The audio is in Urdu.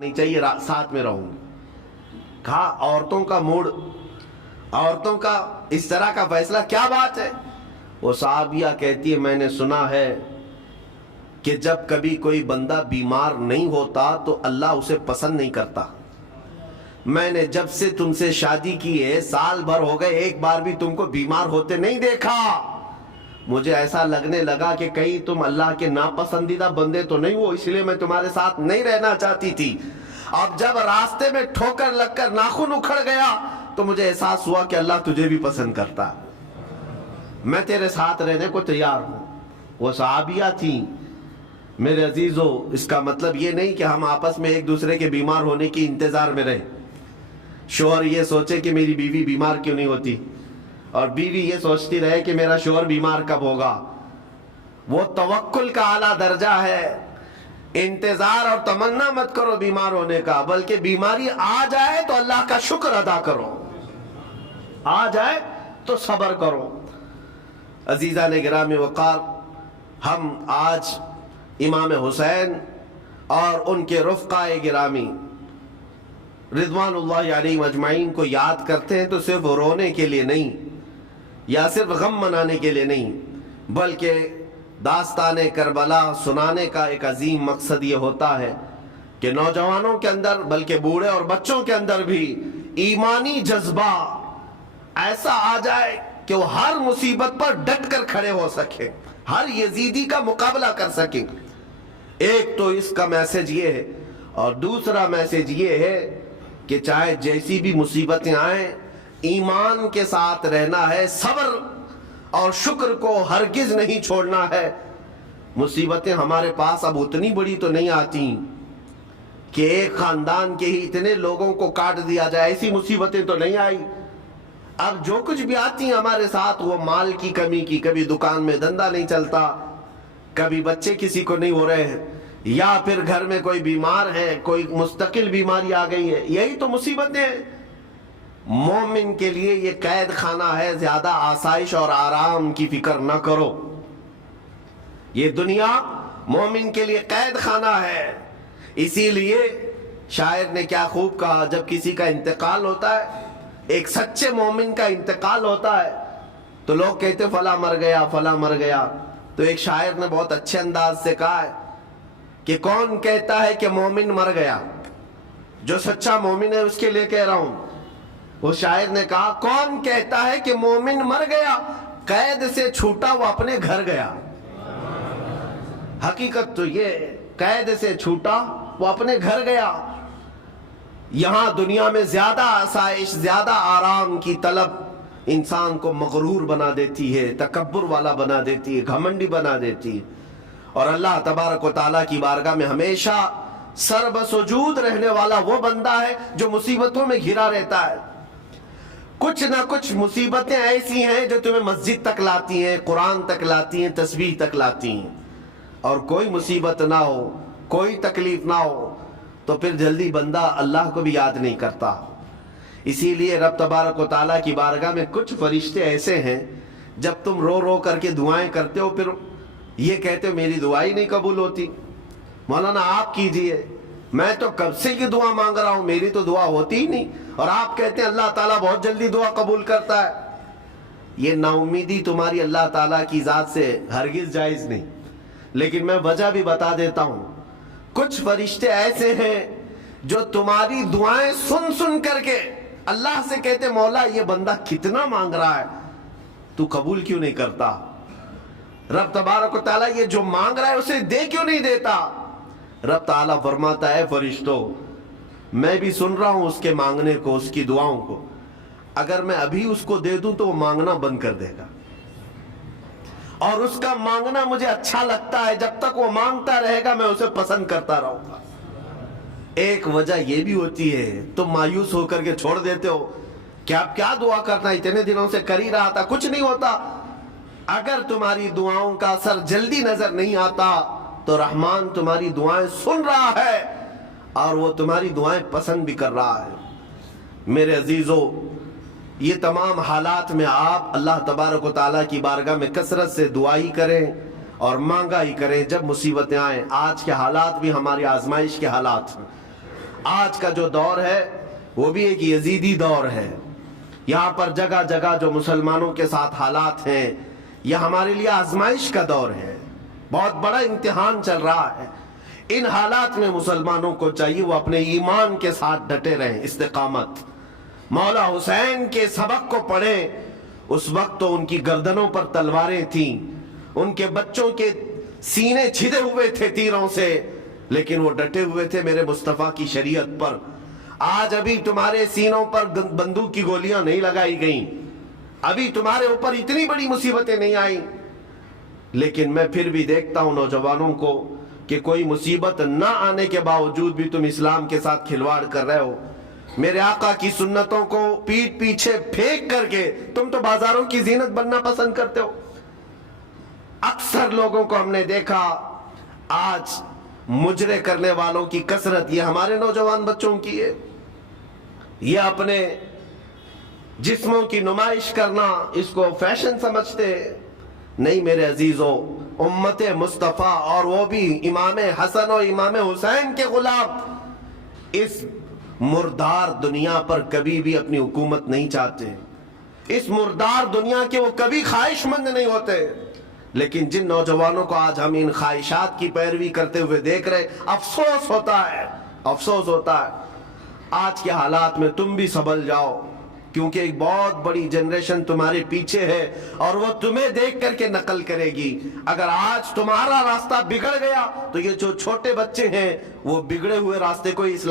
نہیں چاہیے، ساتھ میں رہوں گی۔ کہا عورتوں کا موڈ، عورتوں کا اس طرح کا فیصلہ کیا بات ہے؟ وہ صحابیہ کہتی ہے میں نے سنا ہے کہ جب کبھی کوئی بندہ بیمار نہیں ہوتا تو اللہ اسے پسند نہیں کرتا۔ میں نے جب سے تم سے شادی کی ہے سال بھر ہو گئے، ایک بار بھی تم کو بیمار ہوتے نہیں دیکھا۔ مجھے ایسا لگنے لگا کہ کہیں تم اللہ کے ناپسندیدہ بندے تو نہیں ہو، اس لیے میں تمہارے ساتھ نہیں رہنا چاہتی تھی۔ اب جب راستے میں ٹھوکر لگ کر ناخن اکھڑ گیا تو مجھے احساس ہوا کہ اللہ تجھے بھی پسند کرتا، میں تیرے ساتھ رہنے کو تیار ہوں۔ وہ صحابیہ تھیں۔ میرے عزیزو، اس کا مطلب یہ نہیں کہ ہم آپس میں ایک دوسرے کے بیمار ہونے کی انتظار میں رہیں۔ شوہر یہ سوچے کہ میری بیوی بیمار کیوں نہیں ہوتی، اور بیوی یہ سوچتی رہے کہ میرا شوہر بیمار کب ہوگا۔ وہ توکل کا اعلیٰ درجہ ہے۔ انتظار اور تمنا مت کرو بیمار ہونے کا، بلکہ بیماری آ جائے تو اللہ کا شکر ادا کرو، آ جائے تو صبر کرو۔ عزیزان گرامی وقار، ہم آج امام حسین اور ان کے رفقائے گرامی رضوان اللہ علیہم اجمعین کو یاد کرتے ہیں تو صرف رونے کے لیے نہیں یا صرف غم منانے کے لیے نہیں، بلکہ داستان کربلا سنانے کا ایک عظیم مقصد یہ ہوتا ہے کہ نوجوانوں کے اندر، بلکہ بوڑھے اور بچوں کے اندر بھی ایمانی جذبہ ایسا آ جائے کہ وہ ہر مصیبت پر ڈٹ کر کھڑے ہو سکے، ہر یزیدی کا مقابلہ کر سکیں۔ ایک تو اس کا میسج یہ ہے، اور دوسرا میسج یہ ہے کہ چاہے جیسی بھی مصیبتیں آئیں، ایمان کے ساتھ رہنا ہے، صبر اور شکر کو ہرگز نہیں چھوڑنا ہے۔ مصیبتیں ہمارے پاس اب اتنی بڑی تو نہیں آتی کہ ایک خاندان کے ہی اتنے لوگوں کو کاٹ دیا جائے، ایسی مصیبتیں تو نہیں آئی۔ اب جو کچھ بھی آتی ہیں ہمارے ساتھ، وہ مال کی کمی کی، کبھی دکان میں دھندا نہیں چلتا، کبھی بچے کسی کو نہیں ہو رہے ہیں، یا پھر گھر میں کوئی بیمار ہے، کوئی مستقل بیماری آ گئی ہے، یہی تو مصیبتیں ہیں۔ مومن کے لیے یہ قید خانہ ہے، زیادہ آسائش اور آرام کی فکر نہ کرو۔ یہ دنیا مومن کے لیے قید خانہ ہے۔ اسی لیے شاعر نے کیا خوب کہا، جب کسی کا انتقال ہوتا ہے، ایک سچے مومن کا انتقال ہوتا ہے، تو لوگ کہتے فلاں مر گیا، فلاں مر گیا، تو ایک شاعر نے بہت اچھے انداز سے کہا ہے کہ کون کہتا ہے کہ مومن مر گیا؟ جو سچا مومن ہے اس کے لیے کہہ رہا ہوں۔ وہ شاعر نے کہا کون کہتا ہے کہ مومن مر گیا، قید سے چھوٹا وہ اپنے گھر گیا۔ حقیقت تو یہ، قید سے چھوٹا وہ اپنے گھر گیا۔ یہاں دنیا میں زیادہ آسائش، زیادہ آرام کی طلب انسان کو مغرور بنا دیتی ہے، تکبر والا بنا دیتی ہے، گھمنڈی بنا دیتی ہے، اور اللہ تبارک و تعالیٰ کی بارگاہ میں ہمیشہ سر بسجود رہنے والا وہ بندہ ہے جو مصیبتوں میں گھرا رہتا ہے۔ کچھ نہ کچھ مصیبتیں ایسی ہیں جو تمہیں مسجد تک لاتی ہیں، قرآن تک لاتی ہیں، تسبیح تک لاتی ہیں، اور کوئی مصیبت نہ ہو، کوئی تکلیف نہ ہو تو پھر جلدی بندہ اللہ کو بھی یاد نہیں کرتا۔ اسی لیے رب تبارک و تعالیٰ کی بارگاہ میں کچھ فرشتے ایسے ہیں، جب تم رو رو کر کے دعائیں کرتے ہو، پھر یہ کہتے ہو میری دعائیں نہیں قبول ہوتی، مولانا آپ کیجئے، میں تو کب سے یہ دعا مانگ رہا ہوں، میری تو دعا ہوتی ہی نہیں، اور آپ کہتے ہیں اللہ تعالیٰ بہت جلدی دعا قبول کرتا ہے۔ یہ نا امیدی تمہاری اللہ تعالیٰ کی ذات سے ہرگز جائز نہیں۔ لیکن میں وجہ بھی بتا دیتا ہوں، کچھ فرشتے ایسے ہیں جو تمہاری دعائیں سن سن کر کے اللہ سے کہتے مولا یہ بندہ کتنا مانگ رہا ہے، تو قبول کیوں نہیں کرتا؟ رب تبارک و تعالیٰ یہ جو مانگ رہا ہے اسے دے کیوں نہیں دیتا؟ رب تعالیٰ فرماتا ہے فرشتوں میں بھی سن رہا ہوں اس کے مانگنے کو، اس کی دعاؤں کو، اگر میں ابھی اس کو دے دوں تو وہ مانگنا بند کر دے گا، اور اس کا مانگنا مجھے اچھا لگتا ہے، جب تک وہ مانگتا رہے گا میں اسے پسند کرتا رہوں گا۔ ایک وجہ یہ بھی ہوتی ہے تم مایوس ہو کر کے چھوڑ دیتے ہو کہ اب کیا دعا کرنا، اتنے دنوں سے کر ہی رہا تھا، کچھ نہیں ہوتا۔ اگر تمہاری دعاؤں کا اثر جلدی نظر نہیں آتا تو رحمان تمہاری دعائیں سن رہا ہے اور وہ تمہاری دعائیں پسند بھی کر رہا ہے۔ میرے عزیزو، یہ تمام حالات میں آپ اللہ تبارک و تعالیٰ کی بارگاہ میں کثرت سے دعا ہی کریں اور مانگا ہی کریں جب مصیبتیں آئیں۔ آج کے حالات بھی ہماری آزمائش کے حالات ہیں۔ آج کا جو دور ہے وہ بھی ایک یزیدی دور ہے. یہاں پر جگہ جگہ جو مسلمانوں کے ساتھ حالات ہیں یہ ہمارے لیے آزمائش کا دور ہے, بہت بڑا امتحان چل رہا ہے. ان حالات میں مسلمانوں کو چاہیے وہ اپنے ایمان کے ساتھ ڈٹے رہیں, استقامت. مولا حسین کے سبق کو پڑھیں. اس وقت تو ان کی گردنوں پر تلواریں تھیں, ان کے بچوں کے سینے چھدے ہوئے تھے تیروں سے, لیکن وہ ڈٹے ہوئے تھے میرے مصطفیٰ کی شریعت پر. آج ابھی تمہارے سینوں پر بندوق کی گولیاں نہیں لگائی گئیں, ابھی تمہارے اوپر اتنی بڑی مصیبتیں نہیں آئیں, لیکن میں پھر بھی دیکھتا ہوں نوجوانوں کو کہ کوئی مصیبت نہ آنے کے باوجود بھی تم اسلام کے ساتھ کھلواڑ کر رہے ہو. میرے آقا کی سنتوں کو پیٹ پیچھے پھینک کر کے تم تو بازاروں کی زینت بننا پسند کرتے ہو. اکثر لوگوں کو ہم نے دیکھا آج مجرے کرنے والوں کی کثرت یہ ہمارے نوجوان بچوں کی ہے. یہ اپنے جسموں کی نمائش کرنا اس کو فیشن سمجھتے نہیں. میرے عزیزوں, امت مصطفیٰ اور وہ بھی امام حسن و امام حسین کے غلام اس مردار دنیا پر کبھی بھی اپنی حکومت نہیں چاہتے. اس مردار دنیا کے وہ کبھی خواہش مند نہیں ہوتے. لیکن جن نوجوانوں کو آج ہم ان خواہشات کی پیروی کرتے ہوئے دیکھ رہے, افسوس ہوتا ہے, افسوس ہوتا ہے. آج کے حالات میں تم بھی سنبھل جاؤ, کیونکہ ایک بہت بڑی جنریشن تمہارے پیچھے ہے اور وہ تمہیں دیکھ کر کے نقل کرے گی. اگر آج تمہارا راستہ بگڑ گیا تو یہ جو چھوٹے بچے ہیں وہ بگڑے ہوئے راستے کو اسلام